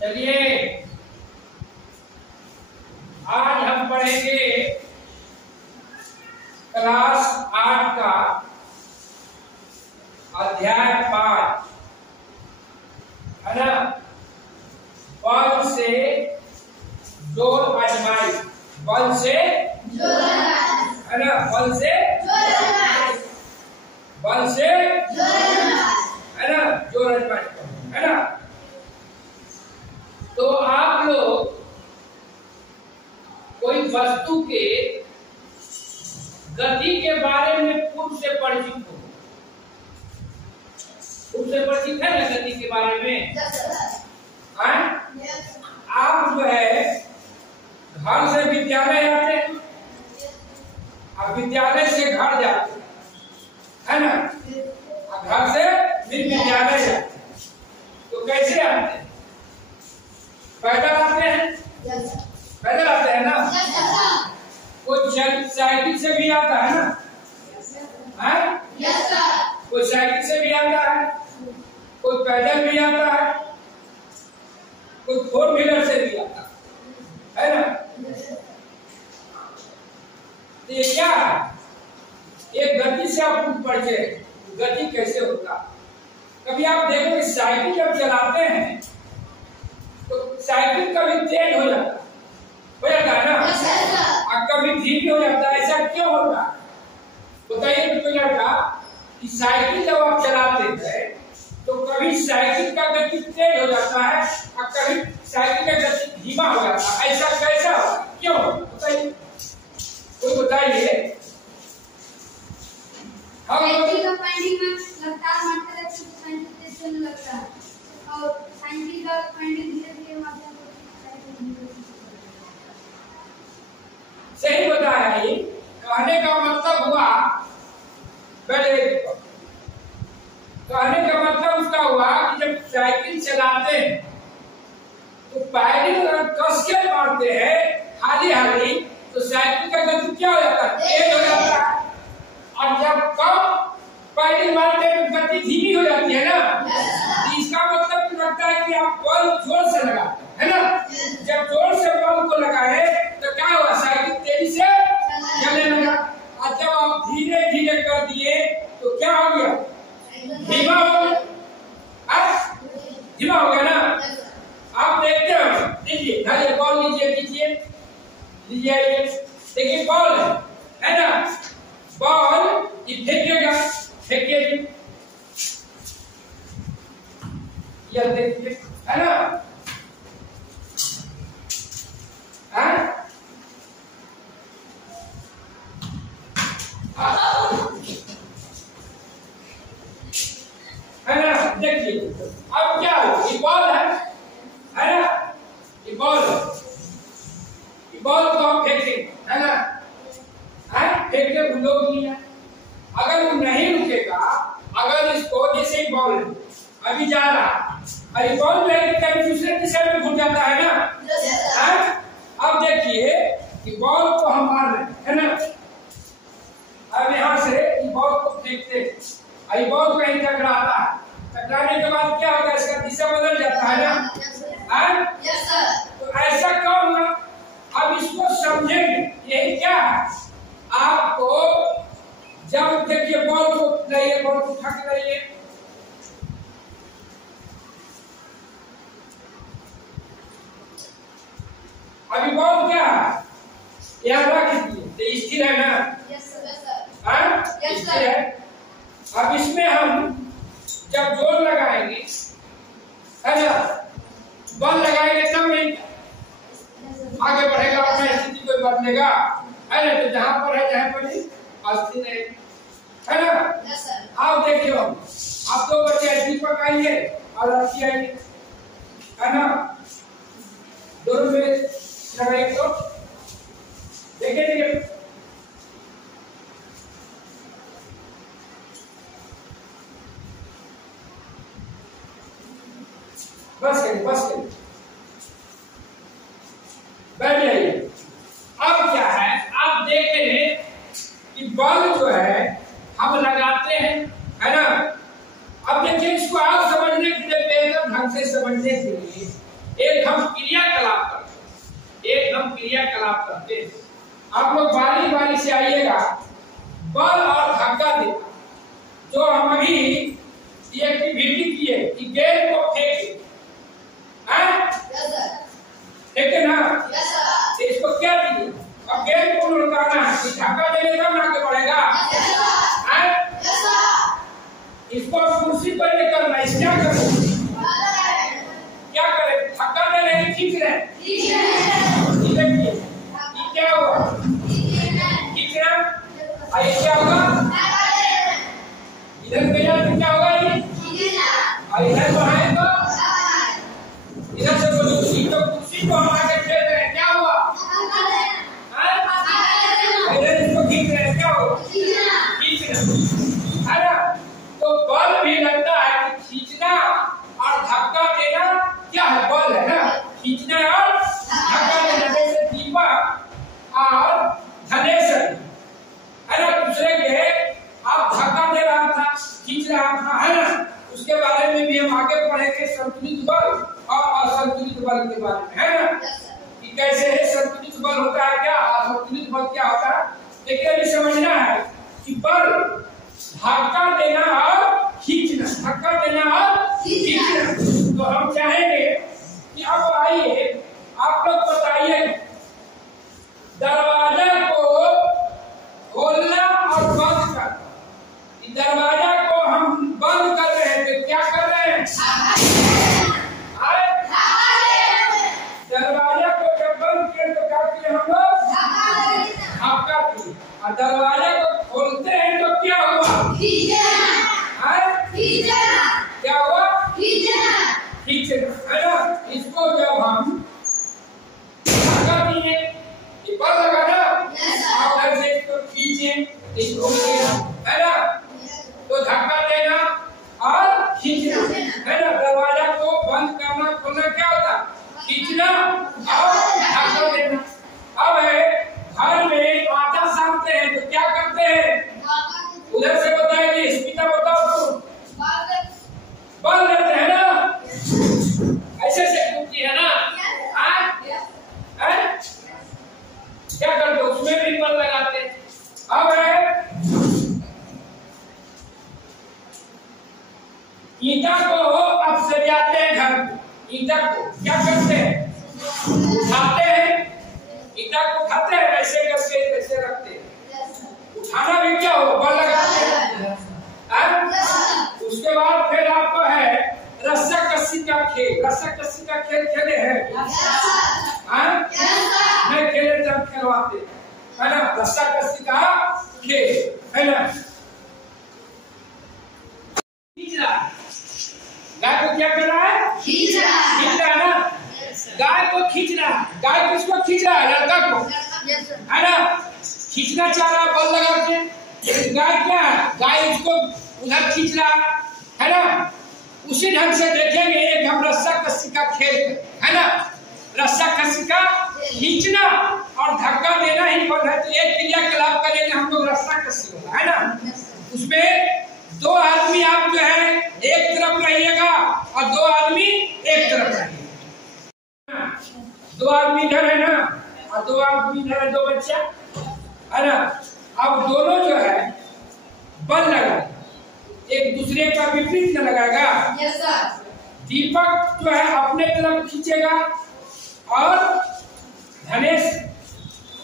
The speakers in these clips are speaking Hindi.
चलिए आज हम पढ़ेंगे क्लास 8 का अध्याय 5, है ना। बल से जोर आजमाई, बल से है ना, बल से है ना, जोर आजमाई, है ना। तो आप लोग कोई वस्तु के गति के बारे में पूर्व से परिचित हो, पूर्व से परिचित है ना गति के बारे में। आप जो है घर से विद्यालय आते हैं, आप विद्यालय से घर जाते हैं, है ना। घर से फिर विद्यालय जाते हैं, तो कैसे आते हैं? पैदल आते हैं, पैदल आते हैं ना। कोई साइकिल से भी आता है ना, कोई साइकिल से भी आता है, कोई पैदल भी आता है, कोई 4 व्हीलर से भी आता है ना। तो ये क्या है? ये गति से आप परिचय, गति कैसे होता। कभी आप देखो कि साइकिल जब चलाते हैं तो साइकिल कभी तेज हो जाता है ना, और कभी धीमी हो जाता है। ऐसा क्यों होता है बताइए। तो लड़का कि साइकिल जब आप चलाते थे तो कभी साइकिल का गति तेज हो जाता है और कभी साइकिल का गति धीमा हो जाता है। ऐसा कैसा होता, क्यों बताइए, कोई बताइए। साइकिल का पैडिल में लगातार मारते रहते तो साइकिल तेज चलने लगता है, और साइकिल का पैडिल धीरे धीरे मारते हैं तो सही बताया। ये कहने का मतलब हुआ, पहले कहने का मतलब उसका हुआ कि जब साइकिल चलाते हैं तो पैडल अगर कस के मारते हैं हाली हाली तो साइकिल का गति क्या हो जाता है, तेज हो जाता है। और जब कम पैडल मारते हैं तो गति धीमी हो जाती है ना। तो इसका मतलब लगता है कि आप बल जोर से लगाते हैं, है ना। जब जोर से बल को लगाए तो क्या हुआ, साइकिल तेजी से चलने लगा। और जब आप धीरे धीरे कर दिए तो क्या हो गया, धीमा हो गया, धीमा हो गया ना। आप देखते हो, लीजिए ढालिए बॉल, लीजिए लीजिए लीजिए, देखिए बॉल है ना, बॉल ये फेंकेगा, फेंकिए यह देखिए, है ना। है ना, देखिए अब क्या हो, ये बॉल है ना, ये बॉल को आप फेंकेंगे, है ना, फेंक के लोग लिया। अगर वो नहीं रुकेगा, अगर इसको जैसे बॉल अभी जा रहा, अरे बॉल जो है कभी दूसरे दिशा में घूम जाता है ना। अब देखिए कि बॉल को हम मार रहे हैं, है ना। अब यहाँ से ये बॉल को फेंकते हैं, ये बॉल को यहीं टकराता है, टकराने के बाद क्या होता है, इसका दिशा बदल जाता है ना। तो ऐसा क्यों हुआ, अब इसको समझेंगे। यही क्या है, आपको जब देखिए बॉल को लाइए, बॉल को उठा के लाइए, अभी बॉल क्या है, यहाँ रख दीजिए, स्थिर है ना, स्थिर है। अब इसमें हम जब जोर लगाएंगे, है ना, बल लगाएंगे तब नहीं आगे बढ़ेगा, अपना स्थिति को बदलेगा, है ना। तो जहां पर है, जहां पर ही स्थिर है ना। आप देखिए, आप 2 बच्चे दीपक आइए और रखी आइए, है ना, दोनों में लगाइए तो देखिए, देखिए बस करिए, बस करिए, बैठ जाइए। अब क्या है, आप देख रहे हैं कि बल जो है हम लगाते हैं, है ना। अब देखिए इसको आप समझने के लिए, बेहतर ढंग से समझने के लिए एक हम क्रियाकलाप करते हैं। आप लोग बारी बारी से आइएगा। बल और धक्का देना, जो हम अभी ये एक्टिविटी किए कि गेंद को फेंके, फेंके ना, इसको क्या दिए? अब गेंद को लुढ़काना है, धक्का देने तब ना आगे बढ़ेगा। इसको कुर्सी पर लेकर ना, इस क्या करें? धक्का दे रहे, खींच रहे, ये क्या हुआ? खींचना। और ये क्या होगा? इधर गया तो क्या होगा? ये और इधर तो है, तो इधर से कुर्सी को हम आगे फेंक रहे हैं, क्या हुआ? इधर इसको खींच रहे हैं, क्या हुआ? खींचना, है ना? तो बल भी लगता है कि खींचना और धक्का देना क्या है? बल है ना, खींचना और धक्का देना। जैसे दीपक और धनेश है ना, दूसरे के आप धक्का दे रहा था, खींच रहा था, है ना। उसके बारे में भी हम आगे पढ़ेंगे, संतुलित बल और असंतुलित बल के बारे में, है ना, कि कैसे है संतुलित बल होता है, क्या असंतुलित बल क्या होता है। लेकिन अभी समझना है कि बल धक्का देना और खींचना, धक्का देना और खींचना। तो हम चाहेंगे कि अब आइए आप लोग बताइए, दरवाजा को खोलना और बंद करना। दरवाजा को हम बंद कर रहे हैं तो क्या कर रहे हैं? दरवाजा को जब बंद किए तो क्या किए हम लोग? धक्का दिए। और दरवाजा को खोलते हैं तो क्या हुआ? क्या हुआ? खींचना, है ना। इसको जब हम धक्का दिए, ये बल लगा ना, और इधर से इसको खींचे, इसको है ना, तो धक्का देना और खींचना, है ना। दरवाजा को बंद करना खोलना क्या होता? खींचना और धक्का देना। अब है घर में आटा सानते हैं तो क्या करते हैं? उधर से बताएंगे, स्पीता बताओ तुम। बल देते हैं ना, ऐसे से टूटती है ना, क्या करते? उसमें भी बल लगाते। अब है ईंटा को अब सजाते हैं घर। ईंटा को क्या करते हैं? उठाते हैं। ईंटा को उठाते हैं, ऐसे करके ऐसे रखते हैं। उठाना भी क्या हो? बल लगाते हैं। उसके बाद फिर आपको है रस्सा कस्सी का खेल। रस्सा कस्सी का खेल खेले हैं? नहीं खेले तब खेलवाते, है ना, रस्सा कस्सी का खेल, है ना। खींच रहा, गाय को क्या कर रहा है? खींच रहा है ना, गाय को खींच रहा है। गाय किसको खींच रहा है? लड़का को, है ना। खींचना चाह रहा, बल लगा के। लेकिन गाय क्या है? गाय इसको उधर खींच रहा है ना। उसी ढंग से देखेंगे एक हम रस्सा कस्सी का खेल, है ना। रस्सा कस्सी का खींचना और धक्का देना ही बल है। तो एक क्रियाकलाप करेंगे हम लोग, रस्सा कस्सी होगा, है ना। उसमें दो आदमी आप जो है एक तरफ रहिएगा और दो आदमी एक तरफ रहिएगा। दो आदमी इधर है ना और दो आदमी इधर है, दो बच्चा, है ना। अब दोनों जो है बल लगा, एक दूसरे का विपरीत न लगाएगा। Yes sir. दीपक जो है अपने तरफ खींचेगा और धनेश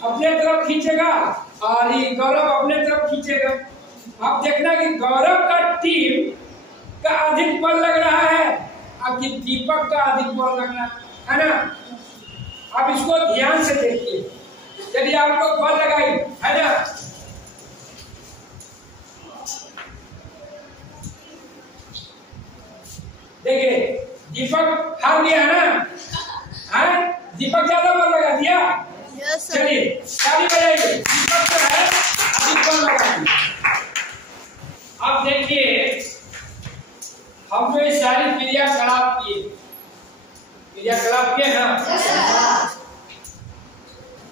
अपने तरफ खींचेगा और ये गौरव अपने तरफ खींचेगा। आप देखना कि गौरव का टीम का अधिक बल लग रहा है और कि दीपक का अधिक बल लग रहा है ना। आप इसको ध्यान से देखिए। यदि आप लोग बल लगाई, है ना, देखिए दीपक हार गया है ना, है दीपक ज्यादा बल लगा दिया। चलिए ताली बजाइए, दीपक जो है अधिक बल लगा दिया। अब देखिए हम जो ये सारी क्रियाकलाप किए ना,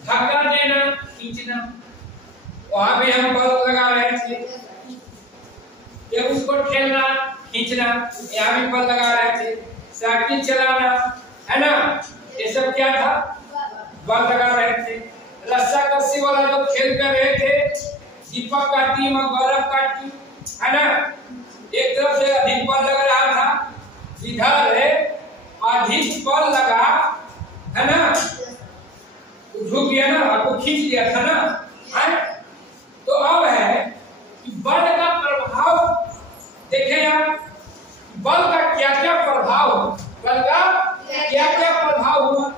धक्का देना, खींचना, वहां पे हम बल लगा रहे थे। ये उसको ठेलना, खींचना, यहाँ भी बल लगा रहे थे। साइकिल चलाना, है ना, बल लगा रहे थे। रस्सा कस्सी वाला जो खेल कर रहे थे, दीपक का टीम और गौरव का टीम, है ना, एक तरफ से अधिक बल लग रहा था, इधर अधिक बल लगा, है ना, झुक गया ना, आपको खींच लिया था ना, है? तो अब है कि बल का प्रभाव देखें आप, बल का क्या क्या प्रभाव, बल का क्या क्या प्रभाव हुआ।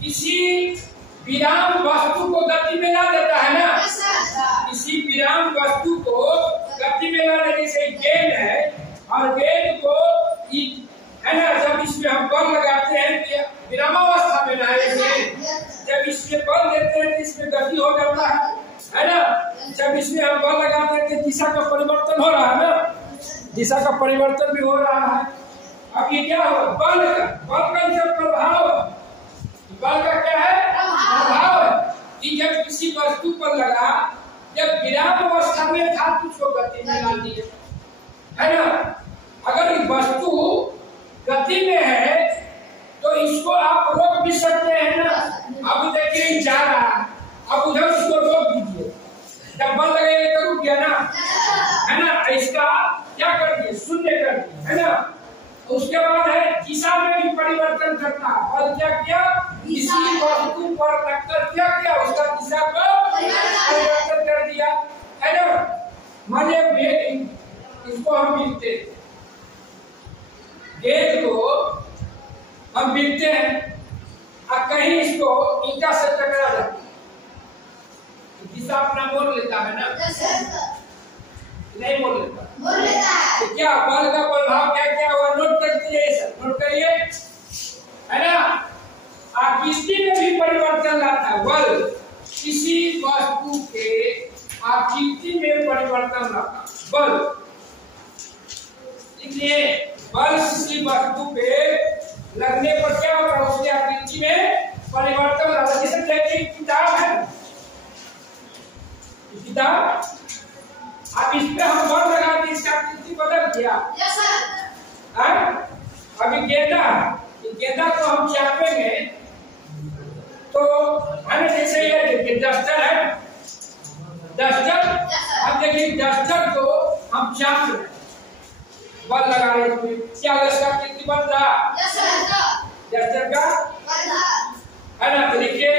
किसी विराम वस्तु को गति में ला देता है ना, किसी विराम वस्तु को गति में ला देने से गेंद है, और गेंद को है ना, जब इसमें हम बल लगाते हैं विरामावस्था में ना, जब इसमें बल देते हैं तो इसमें गति हो जाता है ना। जब इसमें हम बल लगाते हैं तो दिशा का परिवर्तन हो रहा है ना, दिशा का परिवर्तन भी हो रहा है। अब ये क्या हो, बल का जो प्रभाव, बल का क्या है प्रभाव है कि जब किसी वस्तु पर लगा, जब विराम अवस्था में था तो उसको गति में ला दिया, है ना। अगर वस्तु गति में है तो इसको आप रोक भी सकते हैं ना। अब देखिए जा रहा, अब उधर उसको रोक दीजिए, जब बल लगेगा तो रुक गया ना, है ना, इसका क्या कर दिए, शून्य कर दिए, है ना। उसके बाद है दिशा में भी परिवर्तन करता है, बल क्या किया, किसी वस्तु पर लगकर क्या किया, उसका दिशा को परिवर्तन कर दिया, है ना। मानिए इसको हम बीतते, गेंद को हम बीतते हैं, अब कहीं इसको ईंटा से टकरा जाता है, दिशा अपना मोड़ लेता है ना, नहीं मोड़ लेता, तो क्या बल का प्रभाव क्या क्या हुआ, नोट कर दीजिए, नोट करिए, है ना। आकृति में भी परिवर्तन लाता है बल, किसी वस्तु के आकृति में परिवर्तन लाता बल, इसलिए बल किसी वस्तु पे लगने पर क्या होता है, उसकी आकृति में परिवर्तन लाता है। जैसे देखिए किताब है, किताब, अब इस पे हम बल लगा के इसका आकृति बदल दिया, अभी गेंदा को हम चापेंगे तो है ना, जैसे ये देखिए डस्टर है, डस्टर, अब देखिए डस्टर को हम चाप रहे, बल लगा रहे हैं, क्या इसका आकृति बन रहा, डस्टर का, है ना। तो देखिए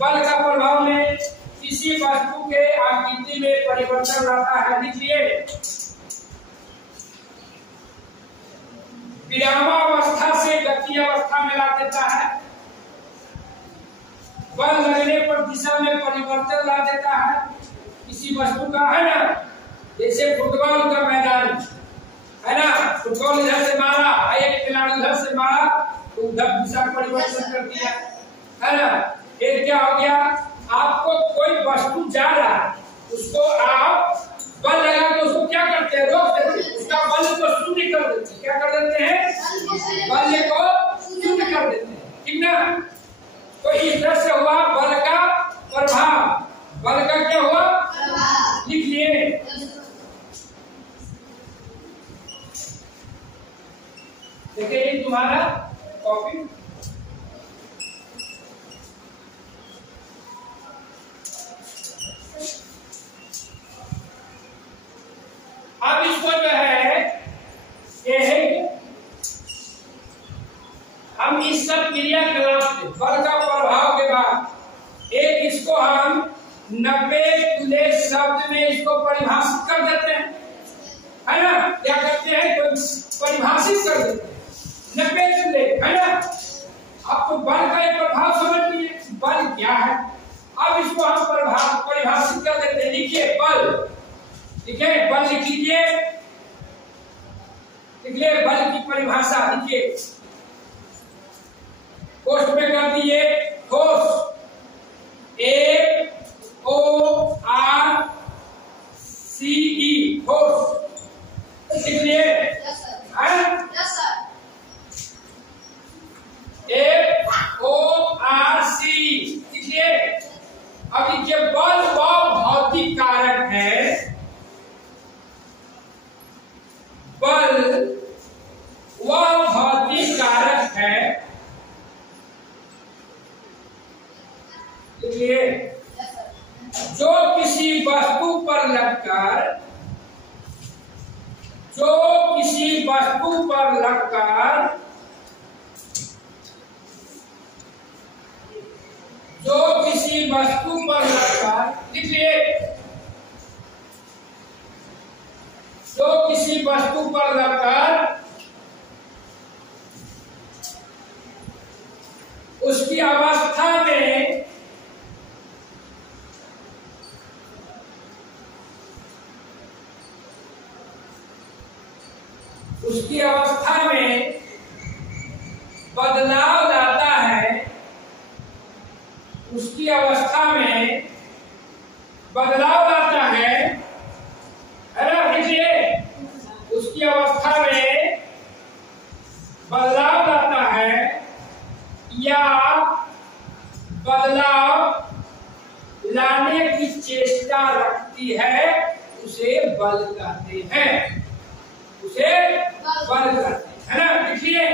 बल का प्रभाव में किसी वस्तु के आकृति में परिवर्तन लाता है। देखिए विरामावस्था से गति अवस्था में ला देता है, बल लगने पर दिशा में परिवर्तन ला देता है किसी वस्तु का, है ना। जैसे फुटबॉल का मैदान है ना, फुटबॉल इधर से मारा, एक खिलाड़ी इधर से मारा तो उधर दिशा परिवर्तन कर दिया, है ना। फिर क्या हो गया, आपको कोई वस्तु जा रहा है, उसको आप बल लगा के उसको क्या करते हैं, रोक देते हैं, उसका बल को शून्य कर देते हैं, क्या कर देते हैं, बल को शून्य कर देते हैं, ठीक ना। तो इस तरह से हुआ बल का प्रभाव, बल का क्या हुआ, लिख लिए। देखिए ये तुम्हारा कॉपी, अब इसको जो है ये हम इस सब क्रियाकलाप से बल का प्रभाव के बाद एक इसको हम 90 खुले शब्द में इसको परिभाषित कर देते हैं, है ना। क्या करते हैं, परिभाषित कर देते हैं 90 खुले, है ना। आपको बल का एक प्रभाव समझ लीजिए, बल क्या है। अब इसको हम परिभाषित कर देते हैं। लिखिए बल, लिखिए बल, लिख लीजिए, लिखिए बल की परिभाषा, लिखिए पोस्ट में कर दीजिए, फोर्स, FORCE, फोर्स, लिख लिए, FORC, लिखिए। अब लिखिए बल वह भौतिक कारक है, बल वह भौतिक कारक है देखिए, जो किसी वस्तु पर लगकर जो किसी वस्तु पर लगकर लिखिए, जो किसी वस्तु पर लगकर उसकी अवस्था में बदलाव लाता है, उसकी अवस्था में बदलाव लाता है ना? देखिए, उसकी अवस्था में बदलाव लाता है या बदलाव लाने की चेष्टा रखती है, उसे बल कहते हैं, उसे बल कहते हैं, है ना? देखिए,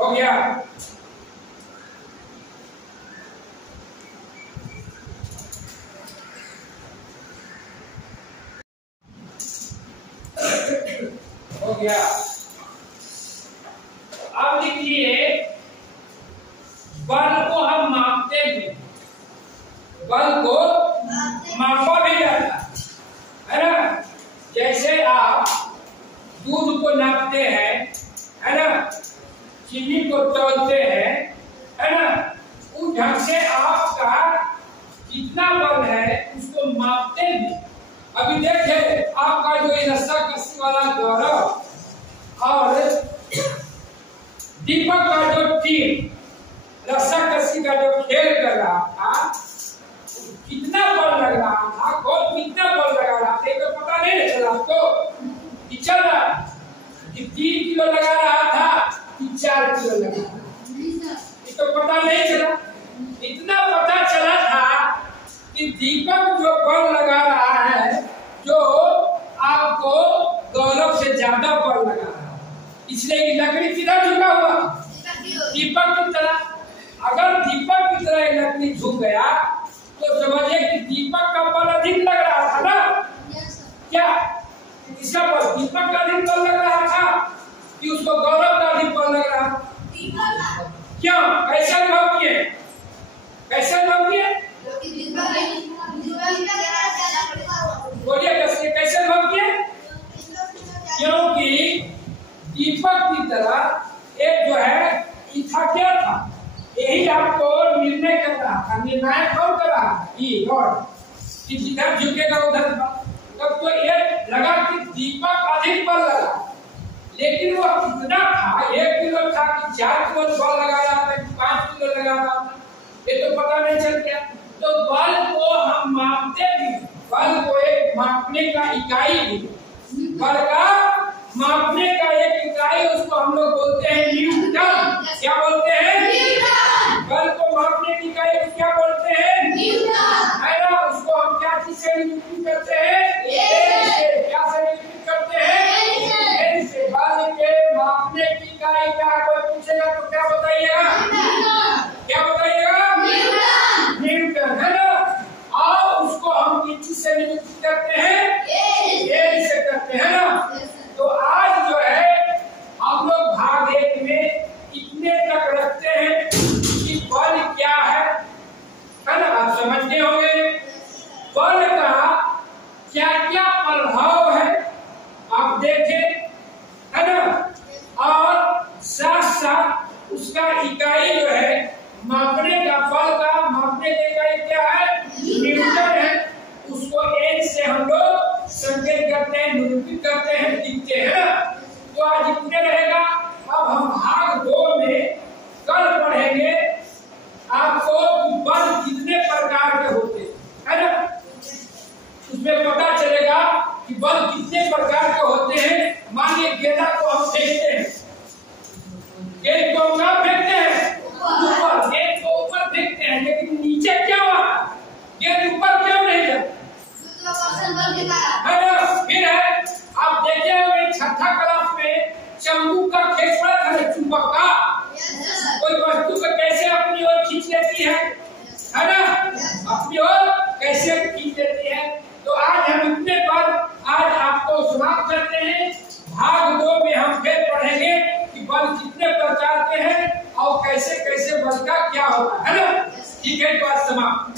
हो गया। हो गया। अब देखिए, बल को हम मापते हैं, बल को मापा भी जाता है ना? जैसे आप दूध को नापते हैं, है ना? चीनी को तौलते हैं, है ना? उस ढंग से आपका कितना बल है उसको मापते हैं। अभी देखे, आपका जो ये रस्सा कस्सी वाला गौरव और दीपक का जो टीम रस्सा कस्सी का जो खेल कर रहा था, कितना बल लग रहा था, कौन कितना बल लगा रहा था, तो पता नहीं चला आपको कि चल रहा कि 3 किलो लगा रहा था कि 4 किलो लगा रहा था, ये तो पता नहीं चला। इतना पता चला था कि दीपक जो बल लगा रहा है, जो आपको गौरव से ज्यादा बल लगा रहा है, इसलिए कि लकड़ी किधर झुका हुआ? दीपक की तरह। अगर दीपक की तरह लकड़ी झुक गया तो समझिए कि दीपक का बल अधिक लग रहा था ना? क्या इसका बल दीपक का अधिक बल लग रहा था कि उसको गौरव का अधिक बल लग रहा था? क्यों? कैसे अनुभव किए? कैसे अनुभव किए? बोलिए, कैसे अनुभव किए? क्योंकि दीपक की तरह एक जो है था, क्या था? यही आपको निर्णय कर रहा था, निर्णायक कौन कर रहा था? ये गॉड कि जिधर झुकेगा उधर। तब तो ये लगा कि दीपक अधिक बल लगा, लेकिन वो कितना था? 1 किलो था कि 4 किलो बल लगा रहा था कि 5 किलो लगा रहा था, ये तो पता नहीं चल गया। तो बल को हम मापते भी, बल को एक मापने का इकाई भी, बल का मापने का एक इकाई, उसको हम लोग बोलते हैं न्यूटन। क्या बोलते हैं? बल को मापने की इकाई क्या बोलते हैं? न्यूटन। है ना? उसको हम क्या चीज से निरूपित करते हैं? क्या से निरूपित करते हैं? से। बल के मापने की इकाई क्या? कोई पूछेगा तो क्या बताइएगा? क्या बताइएगा? न्यूटन, है ना? और उसको हम किस चीज से निरूपित करते हैं? से करते हैं ना? तो आज जो है हम लोग भाग 1 में इतने तक रखते हैं कि बल क्या है ना? आप समझते होंगे बल का क्या क्या प्रभाव है, आप देखें, है ना? और साथ साथ उसका इकाई जो है मापने का, बल का मापने की इकाई क्या है? न्यूटन है। उसको एन से हम लोग संकेत करते हैं, निरूपित करते हैं, लिखते हैं ना? तो आज इतने रहेगा। अब हम भाग 2 में कल पढ़ेंगे आपको बल कितने प्रकार के होते हैं, है ना? उसमें पता चलेगा कि बल कितने प्रकार के होते हैं। मानिए गेंदा को हम फेंकते हैं, गेंद को हम कहाँ फेंकते हैं? ऊपर। गेंद को ऊपर फेंकते हैं, लेकिन नीचे क्या हुआ? गेंद ऊपर क्यों नहीं जाती? है ना? फिर है, आप देखे हुए 6th क्लास में चंबू का खेल पड़ा था, पक्का? कोई वस्तु को कैसे अपनी ओर खींच लेती है ना? अपनी ओर कैसे खींच लेती है। तो आज हम इतने पर आज आपको समाप्त करते हैं। भाग 2 में हम फिर पढ़ेंगे कि बल कितने प्रकार के हैं और कैसे कैसे बल का क्या होता है ना। ठीक है, बात समाप्त।